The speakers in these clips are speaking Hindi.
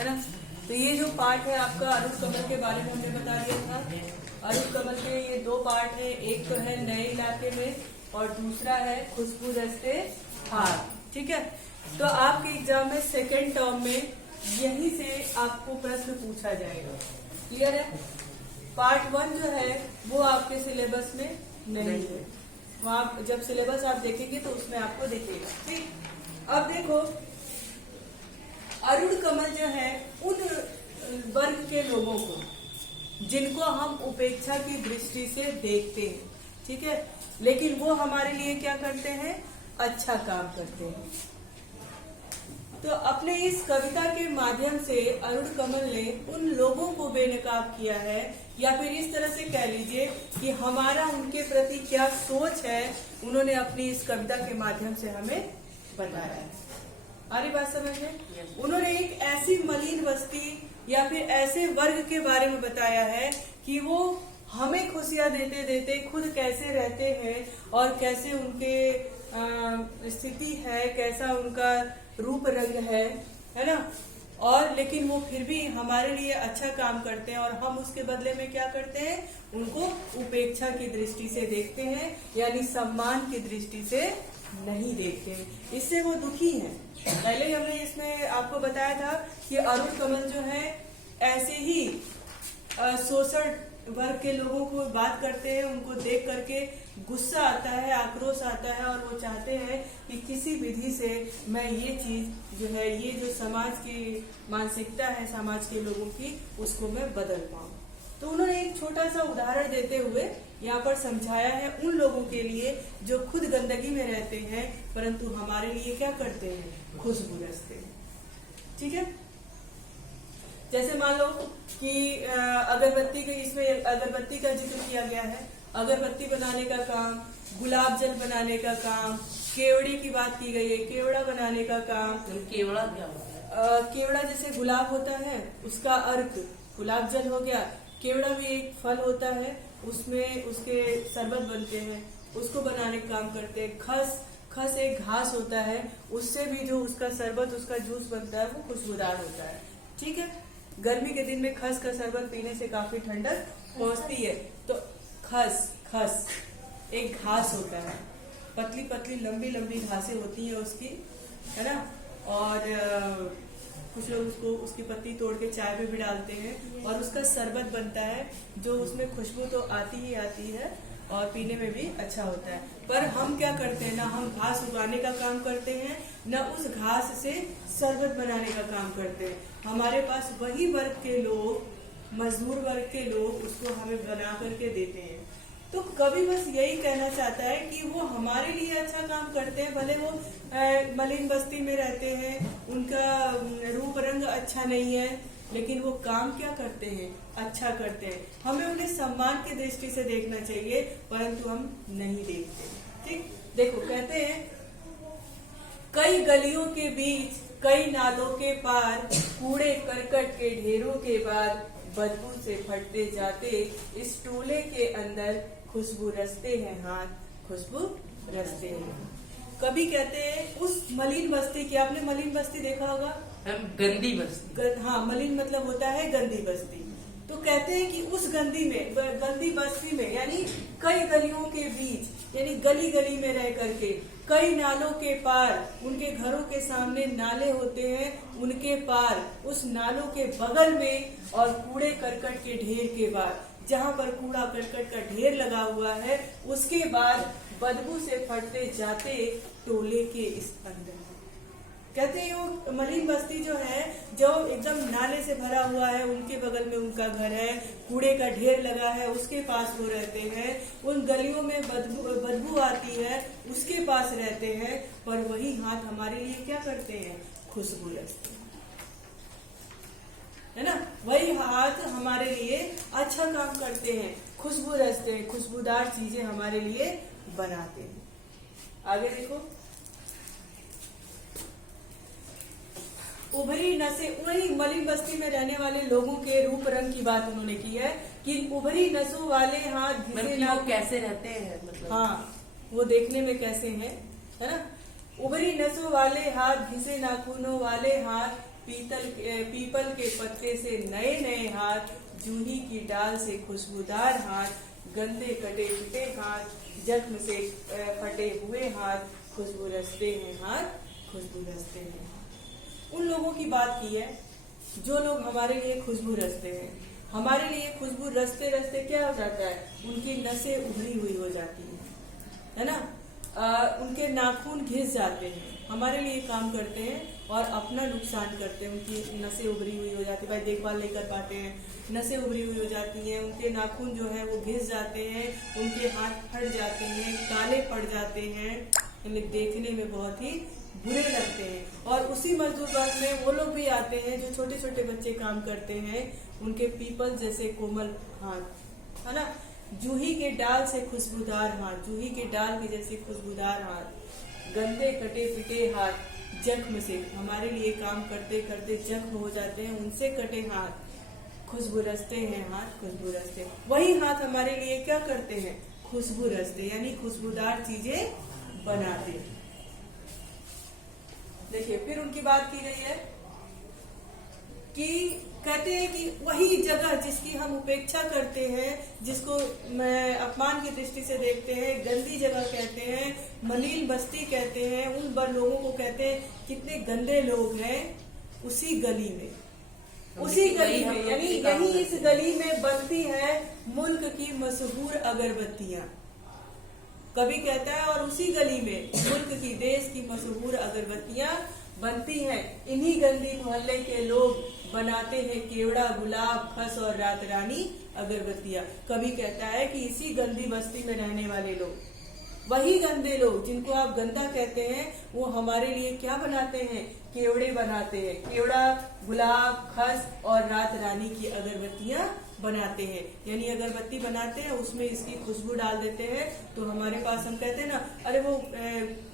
है ना। तो ये जो पार्ट है आपका अरुण कमल के बारे में हमने बता दिया था। अरुण कमल के ये दो पार्ट है, एक तो है नए इलाके में और दूसरा है खुशबू दस्ते हार। ठीक है, तो आपके एग्जाम में सेकेंड टर्म में यही से आपको प्रश्न पूछा जाएगा। क्लियर है। पार्ट 1 जो है वो आपके सिलेबस में नहीं है, वहां जब सिलेबस आप देखेंगे तो उसमें आपको दिखेगा। ठीक, अब देखो अरुण कमल जो है उन वर्ग के लोगों को जिनको हम उपेक्षा की दृष्टि से देखते हैं, ठीक है, लेकिन वो हमारे लिए क्या करते हैं, अच्छा काम करते हैं। तो अपने इस कविता के माध्यम से अरुण कमल ने उन लोगों को बेनकाब किया है, या फिर इस तरह से कह लीजिए कि हमारा उनके प्रति क्या सोच है, उन्होंने अपनी इस कविता के माध्यम से हमें बताया है। आ रही बात समझ में। उन्होंने एक ऐसी मलिन बस्ती या फिर ऐसे वर्ग के बारे में बताया है कि वो हमें खुशियां देते देते खुद कैसे रहते हैं और कैसे उनके स्थिति है, कैसा उनका रूप रंग है ना। और लेकिन वो फिर भी हमारे लिए अच्छा काम करते हैं और हम उसके बदले में क्या करते हैं, उनको उपेक्षा की दृष्टि से देखते हैं, यानी सम्मान की दृष्टि से नहीं देखते हैं। इससे वो दुखी हैं। पहले ही हमने इसमें आपको बताया था कि अरुण कमल जो है ऐसे ही शोषण वर्ग के लोगों को बात करते हैं, उनको देख करके गुस्सा आता है, आक्रोश आता है और वो चाहते हैं कि किसी विधि से मैं ये चीज जो है, ये जो समाज की मानसिकता है समाज के लोगों की, उसको मैं बदल पाऊं। तो उन्होंने एक छोटा सा उदाहरण देते हुए यहाँ पर समझाया है उन लोगों के लिए जो खुद गंदगी में रहते हैं परंतु हमारे लिए क्या करते हैं, खुशबू रचते हैं। ठीक है, जैसे मान लो कि अगरबत्ती के, इसमें अगरबत्ती का जिक्र किया गया है। अगरबत्ती बनाने का काम, गुलाब जल बनाने का काम, केवड़े की बात की गई है, केवड़ा बनाने का काम। केवड़ा क्या होता है? केवड़ा जैसे गुलाब होता है उसका अर्क गुलाब जल हो गया। केवड़ा भी एक फल होता है, उसमें उसके शरबत बनते हैं, उसको बनाने का काम करते हैं। खस एक घास होता है, उससे भी जो उसका शरबत, उसका जूस बनता है वो खुशबूदार होता है। ठीक है, गर्मी के दिन में खस का शरबत पीने से काफी ठंडक पहुंचती है। तो खस एक घास होता है, पतली पतली लंबी लंबी घासें होती है उसकी, है ना। और कुछ लोग उसकी पत्ती तोड़ के चाय में भी डालते हैं और उसका शरबत बनता है, जो उसमें खुशबू तो आती ही आती है और पीने में भी अच्छा होता है। पर हम क्या करते हैं ना, हम घास उगाने का काम करते हैं, न उस घास से शरबत बनाने का काम करते हैं। हमारे पास वही वर्ग के लोग, मजदूर वर्ग के लोग उसको हमें बना करके देते हैं। तो कभी बस यही कहना चाहता है कि वो हमारे लिए अच्छा काम करते हैं, भले वो मलिन बस्ती में रहते हैं, उनका रूप रंग अच्छा नहीं है, लेकिन वो काम क्या करते हैं, अच्छा करते हैं। हमें उन्हें सम्मान की दृष्टि से देखना चाहिए परंतु हम नहीं देखते। ठीक, देखो कहते हैं कई गलियों के बीच, कई नालों के पार, कूड़े करकट के ढेरों के बाद, बदबू से फटते जाते इस टूले के अंदर, खुशबू रचते हैं हाथ, खुशबू रचते हैं। कभी कहते हैं उस मलिन बस्ती की, आपने मलिन बस्ती देखा होगा, गंदी बस्ती। हाँ, मलिन मतलब होता है गंदी बस्ती। तो कहते हैं कि उस गंदी बस्ती में, यानी कई गलियों के बीच, यानी गली गली में रह करके, कई नालों के पार, उनके घरों के सामने नाले होते हैं, उनके पार, उस नालों के बगल में, और कूड़े करकट के ढेर के बाद, जहाँ पर कूड़ा करकट का ढेर लगा हुआ है, उसके बाद बदबू से फटते जाते टोले के इस अंदर। कहते हैं वो मलिन बस्ती जो है, जो एकदम नाले से भरा हुआ है, उनके बगल में उनका घर है, कूड़े का ढेर लगा है, उसके पास वो रहते हैं, उन गलियों में बदबू आती है, उसके पास रहते हैं, पर वही हाथ हमारे लिए क्या करते हैं, खुशबू रचते हैं, है ना। वही हाथ हमारे लिए अच्छा काम करते हैं, खुशबू रचते हैं, खुशबूदार चीजें हमारे लिए बनाते हैं। आगे देखो, उभरी नसें, वही मलिन बस्ती में रहने वाले लोगों के रूप रंग की बात उन्होंने की है कि उभरी नसों वाले हाथ घिसे ना, कैसे रहते हैं, मतलब हाँ वो देखने में कैसे हैं, है ना। उभरी नसों वाले हाथ, घिसे नाखूनों वाले हाथ, पीपल के पत्ते से नए नए हाथ, जूही की डाल से खुशबूदार हाथ, गंदे कटे पिटे हाथ, जख्म से फटे हुए हाथ, खुशबू रचते हैं हाथ, खुशबू रचते हैं हाथ। उन लोगों की बात की है जो लोग हमारे लिए खुशबू रचते हैं। हमारे लिए खुशबू रचते रचते क्या हो जाता है, उनकी नसें उभरी हुई हो जाती है ना, उनके नाखून घिस जाते हैं, हमारे लिए काम करते हैं और अपना नुकसान करते हैं। उनकी नसें उभरी हुई हो जाती है, भाई देखभाल नहीं कर पाते हैं, नसें उभरी हुई हो जाती हैं, उनके नाखून जो है वो घिस जाते हैं, उनके हाथ फट जाते हैं, काले पड़ जाते हैं, देखने में बहुत ही बुरे लगते हैं। और उसी मजदूर वर्ग में वो लोग भी आते हैं जो छोटे छोटे बच्चे काम करते हैं, उनके पीपल जैसे कोमल हाथ, है ना, जूही के डाल से खुशबूदार हाथ, जूही के डाल के जैसे खुशबूदार हाथ, गंदे कटे पिटे हाथ, जख्म से हमारे लिए काम करते करते जख्म हो जाते हैं, उनसे कटे हाथ, खुशबू रचते हैं हाथ, खुशबू रचते। वही हाथ हमारे लिए क्या करते हैं, खुशबू रचते, यानी खुशबूदार चीजें बनाते। देखिए फिर उनकी बात की गई है कि कहते हैं कि वही जगह जिसकी हम उपेक्षा करते हैं, जिसको अपमान की दृष्टि से देखते हैं, गंदी जगह कहते हैं, मलिन बस्ती कहते हैं, उन लोगों को कहते हैं कितने गंदे लोग हैं, उसी गली में यानी यही इस गली में बनती है मुल्क की मशहूर अगरबत्तियां। कभी कहता है और उसी गली में मुल्क की, देश की मशहूर अगरबत्तियां बनती हैं। इन्हीं गंदी मोहल्ले के लोग बनाते हैं केवड़ा, गुलाब, खस और रात रानी अगरबत्तियां। कभी कहता है कि इसी गंदी बस्ती में रहने वाले लोग, वही गंदे लोग जिनको आप गंदा कहते हैं, वो हमारे लिए क्या बनाते हैं, केवड़े बनाते हैं, केवड़ा, गुलाब, खस और रात रानी की अगरबत्तियां बनाते हैं। यानी अगरबत्ती बनाते हैं, उसमें इसकी खुशबू डाल देते हैं, तो हमारे पास हम कहते हैं ना, अरे वो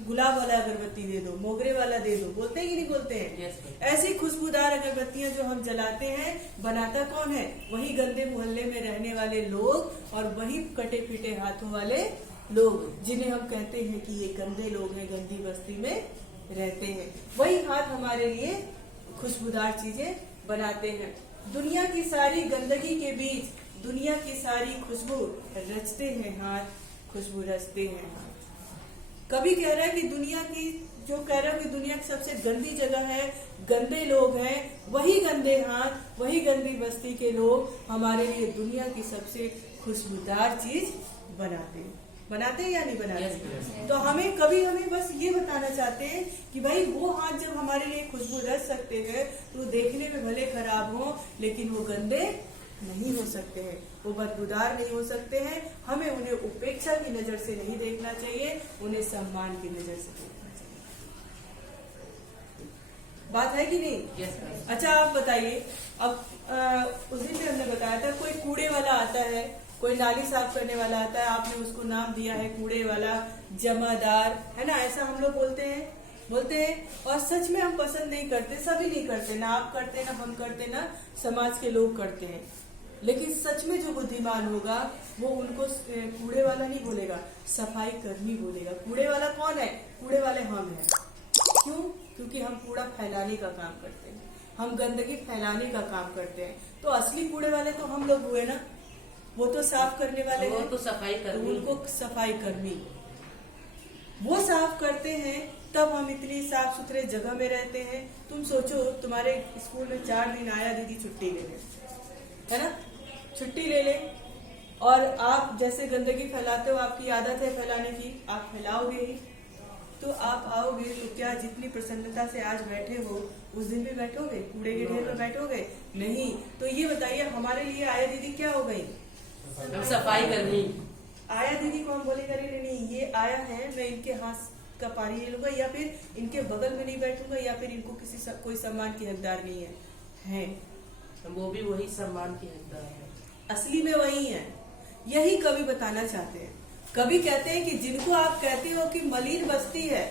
गुलाब वाला अगरबत्ती दे दो, मोगरे वाला दे दो, बोलते हैं कि नहीं बोलते हैं? yes, ऐसी खुशबूदार अगरबत्तियां जो हम जलाते हैं, बनाता कौन है, वही गंदे मोहल्ले में रहने वाले लोग और वही कटे पीटे हाथों वाले लोग, जिन्हें हम कहते हैं कि ये गंदे लोग हैं, गंदी बस्ती में रहते हैं। वही हाथ हमारे लिए खुशबूदार चीजें बनाते हैं। दुनिया की सारी गंदगी के बीच दुनिया की सारी खुशबू रचते हैं हाथ, खुशबू रचते हैं हाथ। कभी कह रहा है कि दुनिया की, जो कह रहा है कि दुनिया की सबसे गंदी जगह है, गंदे लोग हैं, वही गंदे हाथ, वही गंदी बस्ती के लोग हमारे लिए दुनिया की सबसे खुशबूदार चीज बनाते हैं या नहीं बनाते? yes, तो हमें बस ये बताना चाहते हैं कि भाई वो हाथ जब हमारे लिए खुशबू रच सकते हैं, तो देखने में भले खराब हो, लेकिन वो गंदे नहीं हो सकते हैं, वो बदबूदार नहीं हो सकते हैं। हमें उन्हें उपेक्षा की नजर से नहीं देखना चाहिए, उन्हें सम्मान की नजर से देखना चाहिए। बात है कि नहीं? yes, अच्छा आप बताइए, अब उस दिन भी हमने बताया था, कोई कूड़े वाला आता है, कोई नाली साफ करने वाला आता है, आपने उसको नाम दिया है कूड़े वाला, जमादार, है ना, ऐसा हम लोग बोलते हैं। और सच में हम पसंद नहीं करते, सभी नहीं करते, ना आप करते, ना हम करते, ना समाज के लोग करते हैं। लेकिन सच में जो बुद्धिमान होगा वो उनको कूड़े वाला नहीं बोलेगा, सफाई कर्मी बोलेगा। कूड़े वाला कौन है? कूड़े वाले हम हैं। क्यों? क्योंकि हम कूड़ा फैलाने का काम करते हैं, हम गंदगी फैलाने का काम करते हैं। तो असली कूड़े वाले तो हम लोग हुए ना, वो तो साफ करने वाले हैं, तो सफाई कर्मी, उनको सफाई कर्मी, वो साफ करते हैं, तब हम इतनी साफ सुथरे जगह में रहते हैं। तुम सोचो, तुम्हारे स्कूल में 4 दिन आया दीदी छुट्टी ले ले, है ना, छुट्टी ले ले, और आप जैसे गंदगी फैलाते हो, आपकी आदत है फैलाने की, आप फैलाओगे ही, तो आप आओगे तो क्या जितनी प्रसन्नता से आज बैठे हो उस दिन भी बैठोगे? कूड़े के ढेर में बैठोगे? नहीं। तो ये बताइए, हमारे लिए आया दीदी क्या हो गई? सफाई कर्मी। आया दीदी को हम बोलेगा नहीं ये आया है, मैं इनके हाथ का पानी ले लूंगा, या फिर इनके बगल में नहीं बैठूंगा, या फिर इनको कोई सम्मान की हकदार नहीं है। वो भी वही सम्मान की हकदार है, असली में वही है। यही कवि बताना चाहते हैं। कवि कहते हैं कि जिनको आप कहते हो कि मलिन बस्ती है,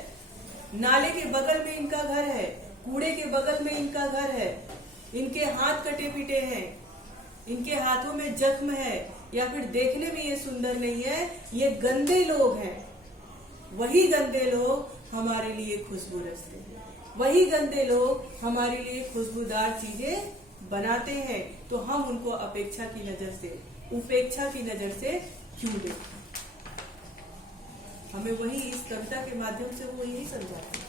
नाले के बगल में इनका घर है, कूड़े के बगल में इनका घर है, इनके हाथ कटे पीटे हैं, इनके हाथों में जख्म है, या फिर देखने में ये सुंदर नहीं है, ये गंदे लोग हैं। वही गंदे लोग हमारे लिए खुशबू रचते हैं। वही गंदे लोग हमारे लिए खुशबूदार चीजें बनाते हैं, तो हम उनको उपेक्षा की नजर से क्यों देखें? हमें वही इस कविता के माध्यम से वो यही समझाते हैं।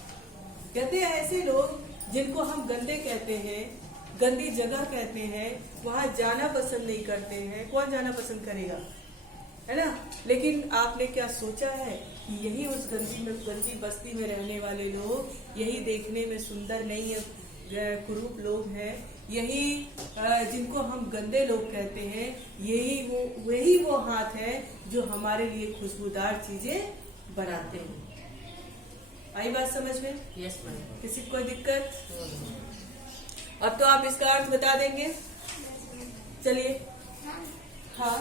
कहते हैं ऐसे लोग जिनको हम गंदे कहते हैं, गंदी जगह कहते हैं, वहां जाना पसंद नहीं करते हैं। कौन जाना पसंद करेगा, है ना? लेकिन आपने क्या सोचा है कि यही उस गंदी बस्ती में रहने वाले लोग, यही देखने में सुंदर नहीं है कुरूप लोग हैं, यही जिनको हम गंदे लोग कहते हैं, वही वो हाथ है जो हमारे लिए खुशबूदार चीजें बनाते हैं। आई बात समझ में? Yes ma'am. किसी को कोई दिक्कत? अब तो आप इसका अर्थ बता देंगे। चलिए। हाँ,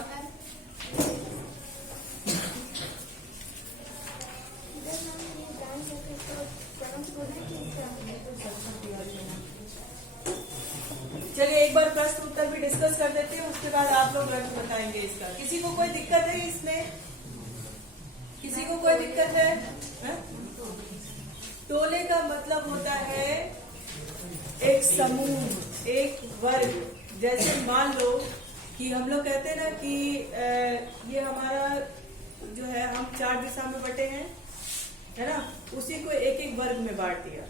चलिए एक बार प्रश्न उत्तर भी डिस्कस कर देते हैं, उसके बाद आप लोग अर्थ बताएंगे इसका। किसी को कोई दिक्कत है इसमें? किसी को कोई दिक्कत है? टोले का मतलब होता है एक समूह, एक वर्ग। जैसे मान लो कि हम लोग कहते हैं ना कि ये हमारा जो है, हम 4 दिशा में बटे हैं, है ना? उसी को एक एक वर्ग में बांट दिया,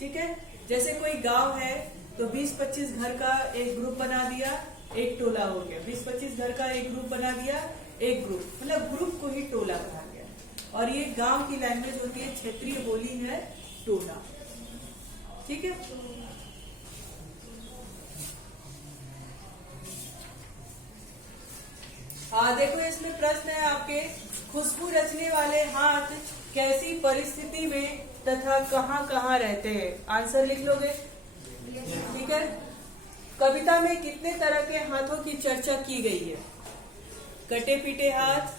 ठीक है? जैसे कोई गांव है तो 20-25 घर का एक ग्रुप बना दिया, एक टोला हो गया। 20-25 घर का एक ग्रुप बना दिया, एक ग्रुप, मतलब ग्रुप को ही टोला बना गया। और ये गांव की लैंग्वेज होती है, क्षेत्रीय बोली है टोला, ठीक है? हाँ देखो, इसमें प्रश्न है आपके, खुशबू रचने वाले हाथ कैसी परिस्थिति में तथा कहाँ कहाँ रहते हैं? आंसर लिख लोगे, ठीक है? कविता में कितने तरह के हाथों की चर्चा की गई है? कटे पीटे हाथ,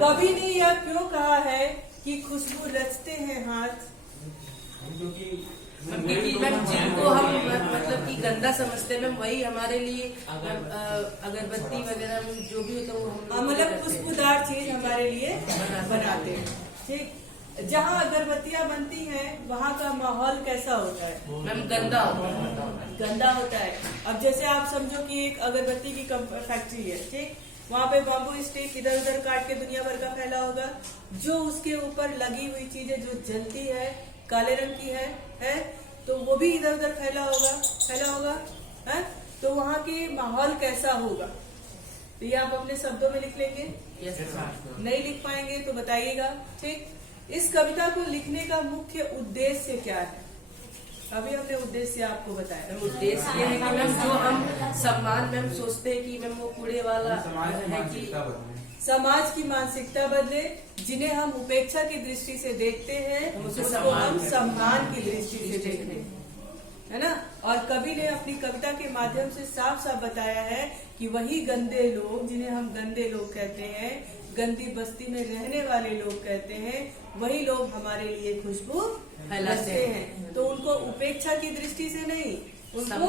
कवि ने यह क्यों कहा है कि खुशबू रचते हैं हाथ? मैम जिनको हम मतलब कि गंदा समझते हैं मैम, वही हमारे लिए अगरबत्ती वगैरह जो भी होता है वो मतलब खुशबूदार चीज हमारे लिए बनाते हैं, ठीक? जहाँ अगरबत्तियाँ बनती हैं वहाँ का माहौल कैसा होता है? मैम गंदा होता है। अब जैसे आप समझो कि एक अगरबत्ती की फैक्ट्री है, ठीक? वहाँ पे बाम्बू स्टिक इधर उधर काट के दुनिया भर का फैला होगा। जो उसके ऊपर लगी हुई चीजें जो जलती है, काले रंग की है तो वो भी इधर उधर फैला होगा, है? तो वहाँ की माहौल कैसा होगा? तो ये आप अपने शब्दों में लिख लेंगे। नहीं लिख पाएंगे तो बताइएगा, ठीक? इस कविता को लिखने का मुख्य उद्देश्य क्या है? अभी हमने उद्देश्य आपको बताया। उद्देश्य ये है कि मैम जो हम सम्मान मैम सोचते हैं कि मैम वो कूड़े वाला है कि समाज की मानसिकता बदले, जिन्हें हम उपेक्षा की दृष्टि से देखते हैं उसको हम सम्मान की दृष्टि से देखते हैं, है ना? और कवि ने अपनी कविता के माध्यम से साफ साफ बताया है कि वही गंदे लोग, जिन्हें हम गंदे लोग कहते हैं, गंदी बस्ती में रहने वाले लोग कहते हैं, वही लोग हमारे लिए खुशबू फैलाते हैं। तो उनको उपेक्षा की दृष्टि से नहीं, उनको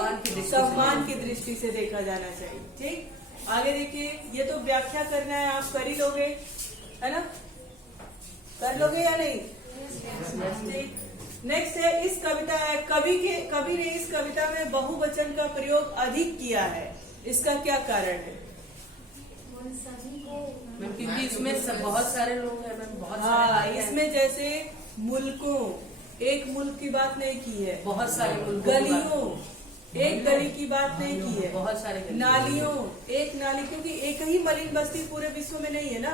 सम्मान की दृष्टि से देखा जाना चाहिए, ठीक? आगे देखिए, ये तो व्याख्या करना है, आप कर ही लोगे, है ना? कर लोगे या नहीं? ठीक। नेक्स्ट है, इस कविता है कवि ने इस कविता में बहुवचन का प्रयोग अधिक किया है, इसका क्या कारण है? क्योंकि इसमें बहुत सारे लोग हैं मैम, बहुत हाँ, इसमें जैसे मुल्कों, एक मुल्क की बात नहीं की है, बहुत सारे मुल्क, गलियों, एक गली की बात नहीं की है, बहुत सारे नालियों, एक नाली, क्योंकि एक ही मलिन बस्ती पूरे विश्व में नहीं है ना,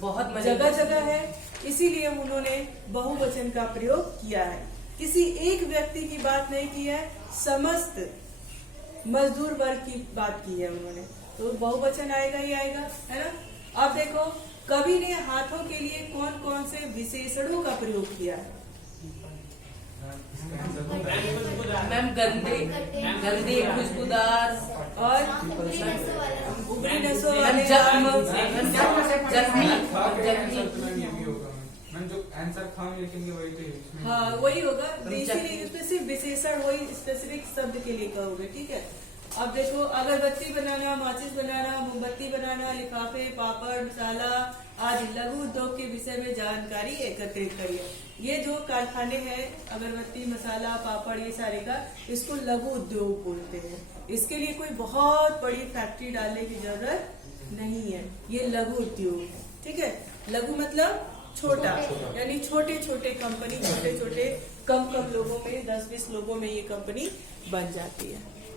बहुत जगह जगह है, इसीलिए उन्होंने बहुवचन का प्रयोग किया है। किसी एक व्यक्ति की बात नहीं की है, समस्त मजदूर वर्ग की बात की है उन्होंने, तो बहुवचन आएगा ही आएगा, है ना? अब देखो, कवि ने हाथों के लिए कौन कौन से विशेषणों का प्रयोग किया है? मैम गंदे, खुशबूदार और उबरी नसों वाले, हाँ वही होगा, इसीलिए उसमें सिर्फ विशेषण, वही स्पेसिफिक शब्द के लिए कहोगे, ठीक है? अब देखो, अगरबत्ती बनाना, माचिस बनाना, मोमबत्ती बनाना, लिफाफे, पापड़, मसाला आदि लघु उद्योग के विषय में जानकारी एकत्रित करिए। ये जो कारखाने हैं, अगरबत्ती, मसाला, पापड़, ये सारे का, इसको लघु उद्योग बोलते हैं। इसके लिए कोई बहुत बड़ी फैक्ट्री डालने की जरूरत नहीं है, ये लघु उद्योग है। ठीक है, लघु मतलब छोटा, यानी छोटे छोटे कंपनी, छोटे छोटे कम लोगों में, 10-20 लोगों में ये कंपनी बन जाती है।